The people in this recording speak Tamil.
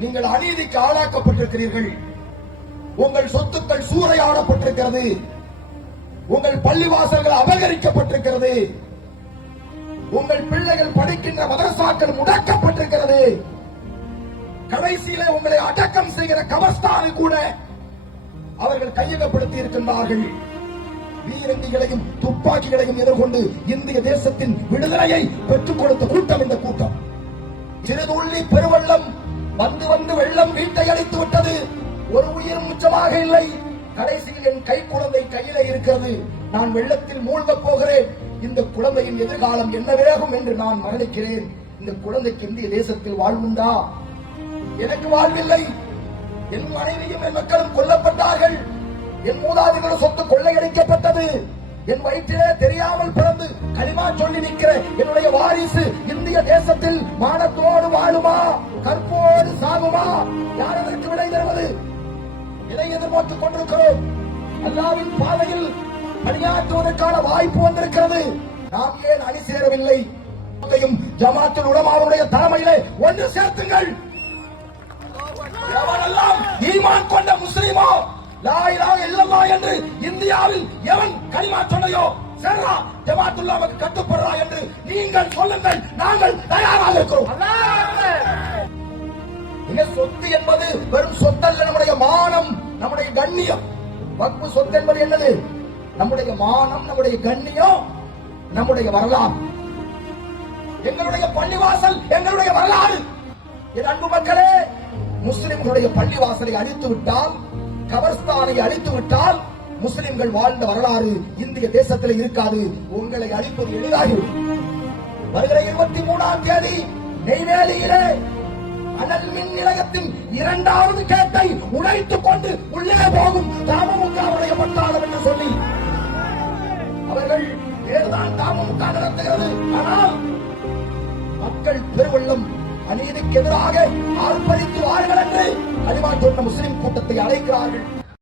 நீங்கள் அநீதிக்கு ஆளாக்கப்பட்டிருக்கிறீர்கள். உங்கள் சொத்துக்கள் சூறையாடப்பட்டிருக்கிறது. உங்கள் பள்ளிவாசல்கள் அபகரிக்கப்பட்டிருக்கிறது. உங்கள் பிள்ளைகள் படிக்கின்ற மதரசாக்கள் முடக்கப்பட்டிருக்கிறது. கடைசியில உங்களை அடக்கம் செய்கிற கபஸ்தானை கூட அவர்கள் கையகப்படுத்தி இருக்கின்றார்கள். பீரங்கிகளையும் துப்பாக்கிகளையும் எதிர்கொண்டு இந்திய தேசத்தின் விடுதலையை பெற்றுக் கொடுத்த கூட்டம் இந்த கூட்டம். சிறுதுள்ளி பெருவெள்ளம் வந்து வந்து வெள்ளம் வீட்டை அடித்து விட்டது. ஒரு உயிர் முச்சமாக இல்லை. கடைசியில் என் கை குழந்தை கையிலே இருக்கிறது. நான் வெள்ளத்தில் மூழ்கப் போகிறேன். இந்த குழந்தையின் எதிர்காலம் என்ன வேகும் என்று நான் மரணிக்கிறேன். இந்த குழந்தைக்கு இந்திய தேசத்தில் வாழ்வுண்டா? எனக்கு வாழ்வில்லை. என் மனைவியும் என் மக்களும் கொல்லப்பட்டார்கள். என் மூதாதைகள் சொத்து கொள்ளையடிக்கப்பட்டது. என் வயிற்றிலே தெரியாமல் பிறந்து களிமா சொல்லி நிற்கிற என்னுடைய வாரிசு இந்திய தேசத்தில் மானத்தோடு வாழுமா, கற்போடு சாகுமா? யார் அதற்கு விடை தருவது? இதை எதிர்பார்த்துக் கொண்டிருக்கிறோம். அல்லாஹ்வின் பாதையில் பணியாற்றுவதற்கான வாய்ப்பு வந்திருக்கிறது. நாம் ஏன் அணி சேரவில்லை? ஜமாத்துல் உலமாவுடைய தலைமையிலே ஒன்று சேர்த்துங்கள். எவனெல்லாம் ஈமான் கொண்ட முஸ்லிமோ, லா இலாஹ இல்லல்லாஹ் என்று இந்தியாவில் எவன் கலிமா சொன்னையோ, சர்ரா ஜமாத்துல்லாஹ்வுக்கு கட்டுப்படுறா என்று நீங்கள் சொல்லுங்கள். நாங்கள் தயாராக இருக்கிறோம். சொத்து என்பது வெறும் சொத்தல்ல, நம்முடைய மானம், நம்முடைய கண்ணியம். வக்ஃபு சொத்து என்பது என்னது? நம்முடைய மானம், நம்முடைய கண்ணியம், நம்முடைய வரலாறு, எங்களுடைய பள்ளிவாசல், எங்களுடைய வரலாறு. என் அன்பு மக்களே, முஸ்லிம்களுடைய பள்ளிவாசலை அழித்து விட்டால், கபர்ஸ்தானை அழித்து விட்டால், முஸ்லிம்கள் வாழ்ந்த வரலாறு இந்திய தேசத்தில் இருக்காது. உங்களை அழிப்பது எளிதாகிவிடும். வருகிற 23ஆம் தேதி நெய்வேலியிலே அனல் மின் நிலையத்தின் 2வது கேட்டை உடைத்துக் கொண்டு உள்ளே போகும் தமுகவுடைய பட்டாளம் என்று சொல்லி அவர்கள் வேறுதான் தமுக நடத்துகிறது. ஆனால் மக்கள் பெருவெள்ளம் அநீதிக்கு எதிராக ஆர்ப்பரித்து வாருங்கள் என்று கலிமா சொன்ன முஸ்லிம் கூட்டத்தை அழைக்கிறார்கள்.